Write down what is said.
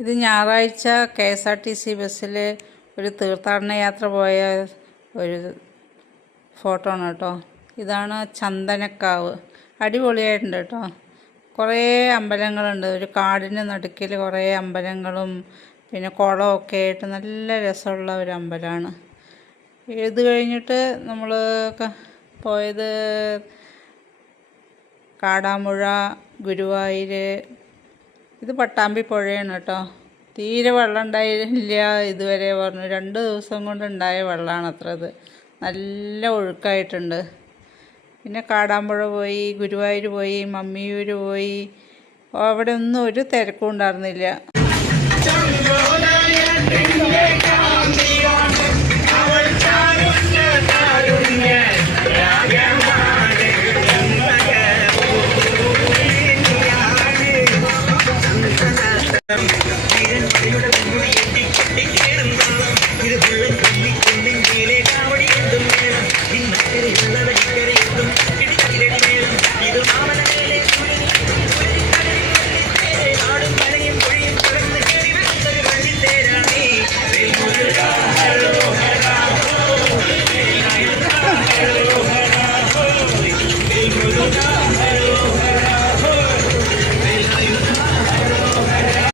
ഇത് ഞായറാഴ്ച KSRTC ബസ്സിൽ ഒരു തീർത്ഥാടന യാത്ര പോയ ഒരു ഫോട്ടോ ആണ് കേട്ടോ. ഇതാണ് ചന്ദനക്കാവ്. അടിപൊളിയായിട്ടുണ്ട് കേട്ടോ. കുറേ അമ്പലങ്ങളുണ്ട്. ഒരു കാടിന് നടുക്കിൽ കുറേ അമ്പലങ്ങളും പിന്നെ കുളമൊക്കെ ആയിട്ട് നല്ല രസമുള്ള ഒരു അമ്പലമാണ്. ഇത് കഴിഞ്ഞിട്ട് നമ്മൾ പോയത് കാടാമ്പുഴ, ഗുരുവായൂർ. ഇത് പട്ടാമ്പി പുഴയാണ് കേട്ടോ. തീരെ വെള്ളം ഉണ്ടായില്ല ഇതുവരെ പറഞ്ഞു. 2 ദിവസം കൊണ്ടുണ്ടായ വെള്ളമാണ് അത്ര. ഇത് നല്ല ഒഴുക്കായിട്ടുണ്ട്. പിന്നെ കാടാമ്പുഴ പോയി, ഗുരുവായൂർ പോയി, മമ്മിയൂർ പോയി. അവിടെ ഒന്നും ഒരു തിരക്കും ഉണ്ടായിരുന്നില്ല. ഇത്